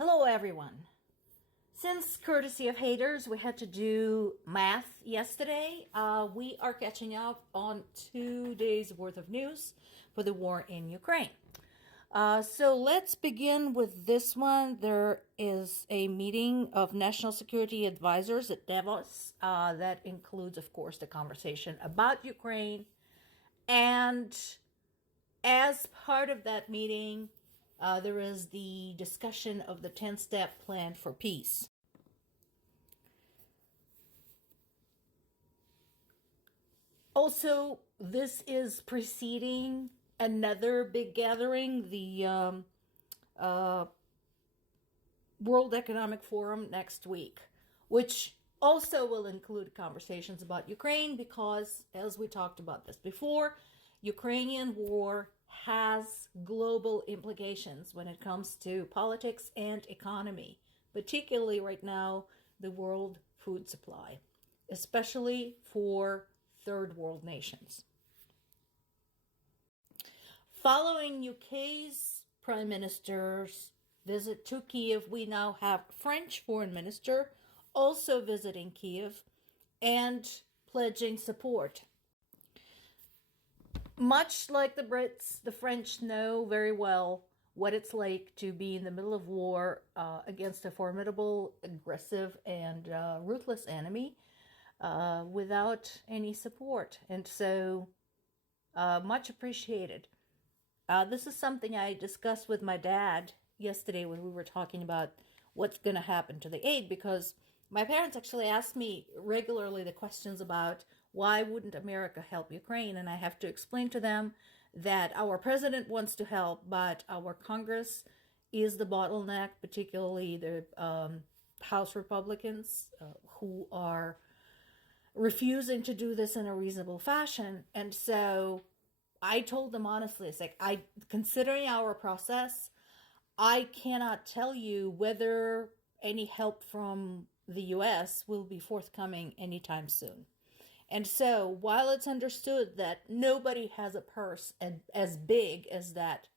Hello, everyone. Since courtesy of haters, we had to do math yesterday. We are catching up on 2 days worth of news for the war in Ukraine. So let's begin with this one. There is a meeting of national security advisors at Davos that includes, of course, the conversation about Ukraine. And as part of that meeting, there is the discussion of the 10-step plan for peace. Also, this is preceding another big gathering, the World Economic Forum next week, which also will include conversations about Ukraine because, as we talked about this before, Ukrainian war has global implications when it comes to politics and economy, particularly right now, the world food supply, especially for third world nations. Following UK's Prime Minister's visit to Kiev, we now have French Foreign Minister also visiting Kiev and pledging support. Much like the Brits, the French know very well what it's like to be in the middle of war against a formidable, aggressive, and ruthless enemy without any support. And so, much appreciated. This is something I discussed with my dad yesterday when we were talking about what's going to happen to the aid, because my parents actually ask me regularly the questions about why wouldn't America help Ukraine? And I have to explain to them that our president wants to help, but our Congress is the bottleneck, particularly the House Republicans who are refusing to do this in a reasonable fashion. And so I told them honestly, it's like, considering our process, I cannot tell you whether any help from the US will be forthcoming anytime soon. And so, while it's understood that nobody has a purse as big as that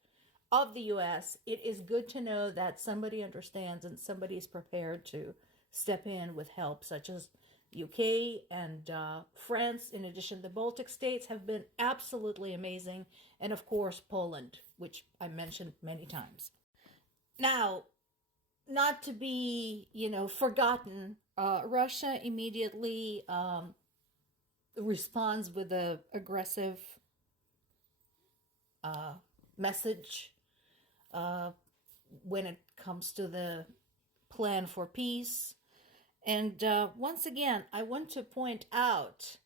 of the US, it is good to know that somebody understands and somebody is prepared to step in with help, such as UK and France. In addition, the Baltic states have been absolutely amazing. And of course, Poland, which I mentioned many times. Now, not to be, forgotten, Russia immediately responds with an aggressive message when it comes to the plan for peace. And once again, I want to point out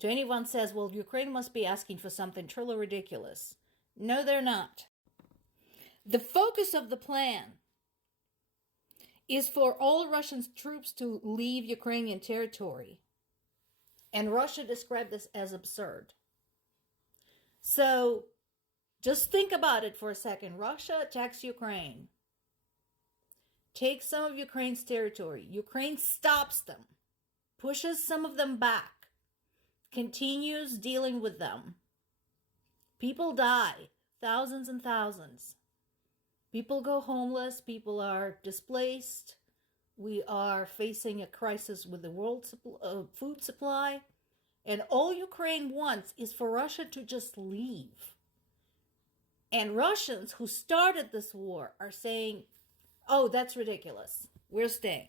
to anyone who says, well, Ukraine must be asking for something truly ridiculous. No, they're not. The focus of the plan is for all Russian troops to leave Ukrainian territory. And Russia described this as absurd. So just think about it for a second. Russia attacks Ukraine, takes some of Ukraine's territory. Ukraine stops them, pushes some of them back, continues dealing with them. People die, thousands and thousands. People go homeless. People are displaced. We are facing a crisis with the world food supply. And all Ukraine wants is for Russia to just leave. And Russians who started this war are saying, oh, that's ridiculous. We're staying.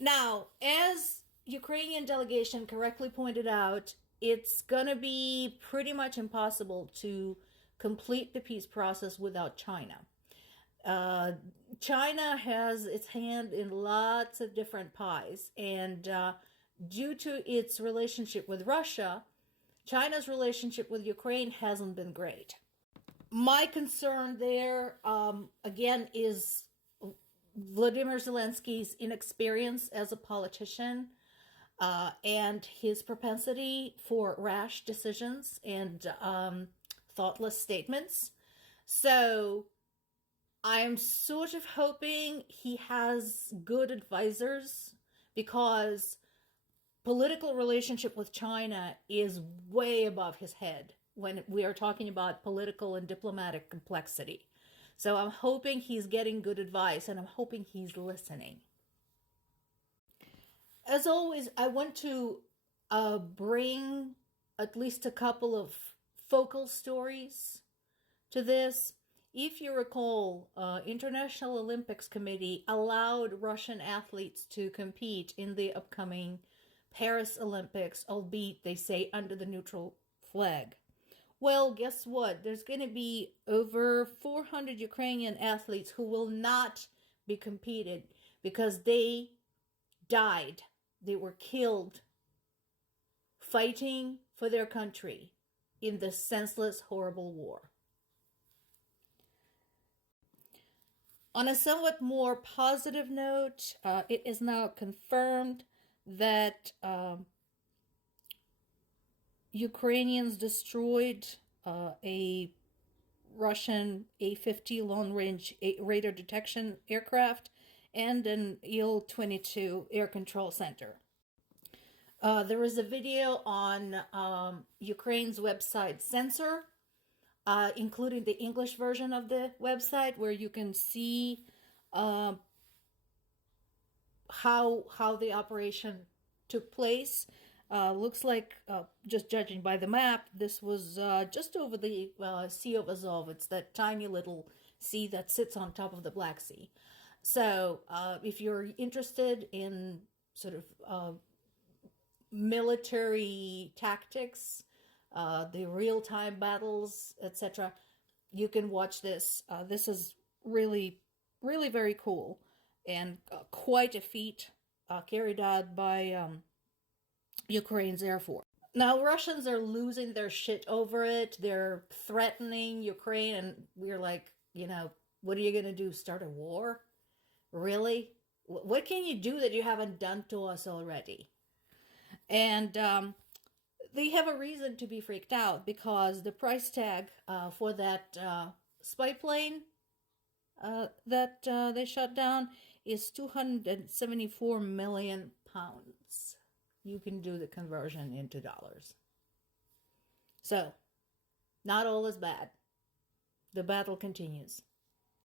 Now, as Ukrainian delegation correctly pointed out, it's going to be pretty much impossible to complete the peace process without China. China has its hand in lots of different pies, and due to its relationship with Russia, China's relationship with Ukraine hasn't been great. My concern there, again, is Vladimir Zelensky's inexperience as a politician and his propensity for rash decisions and thoughtless statements. So I'm sort of hoping he has good advisors, because political relationship with China is way above his head when we are talking about political and diplomatic complexity. So I'm hoping he's getting good advice, and I'm hoping he's listening. As always, I want to bring at least a couple of focal stories to this. If you recall, International Olympics Committee allowed Russian athletes to compete in the upcoming Paris Olympics, albeit they say under the neutral flag. Well, guess what? There's going to be over 400 Ukrainian athletes who will not be competed because they died. They were killed fighting for their country in this senseless, horrible war. On a somewhat more positive note, it is now confirmed that Ukrainians destroyed a Russian A-50 long-range radar detection aircraft and an Il-22 air control center. There is a video on Ukraine's website Censor, including the English version of the website, where you can see how the operation took place. Looks like, just judging by the map, this was just over the Sea of Azov. It's that tiny little sea that sits on top of the Black Sea. So if you're interested in sort of military tactics, the real-time battles, etc., you can watch this. This is really, really very cool, and quite a feat carried out by Ukraine's Air Force. Now, Russians are losing their shit over it. They're threatening Ukraine, and we're like, what are you going to do? Start a war? Really? What can you do that you haven't done to us already? And they have a reason to be freaked out, because the price tag for that spy plane that they shot down is 274 million pounds. You can do the conversion into dollars. So, not all is bad. The battle continues.